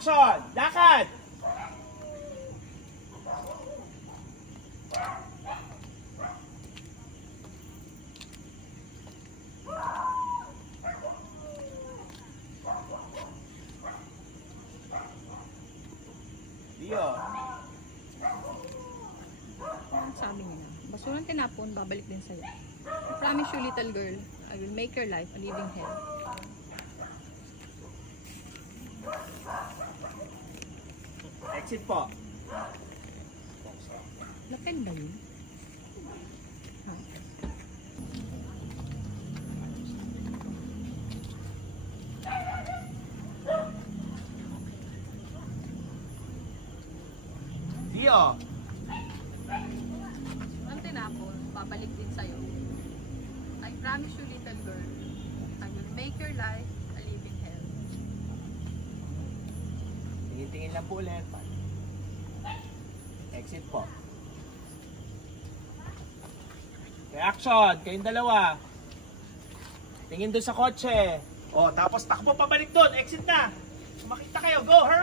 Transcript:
Action! Lakad! Dio. Ang sabi niya na, basurang tinapon, babalik din sa'yo. I promise you, little girl, I will make your life a living hell. Exit po. Lapel ba yun? Ha? Dio. Ang tinapon, babalik din sa'yo. I promise you, little girl, I will make your life a living hell. Tingin-tingin lang po ulit. Exit po. Reaction, kayong dalawa. Tingin doon sa kotse. O, tapos takbo pabalik doon. Exit na. Makita kayo, go, hurry!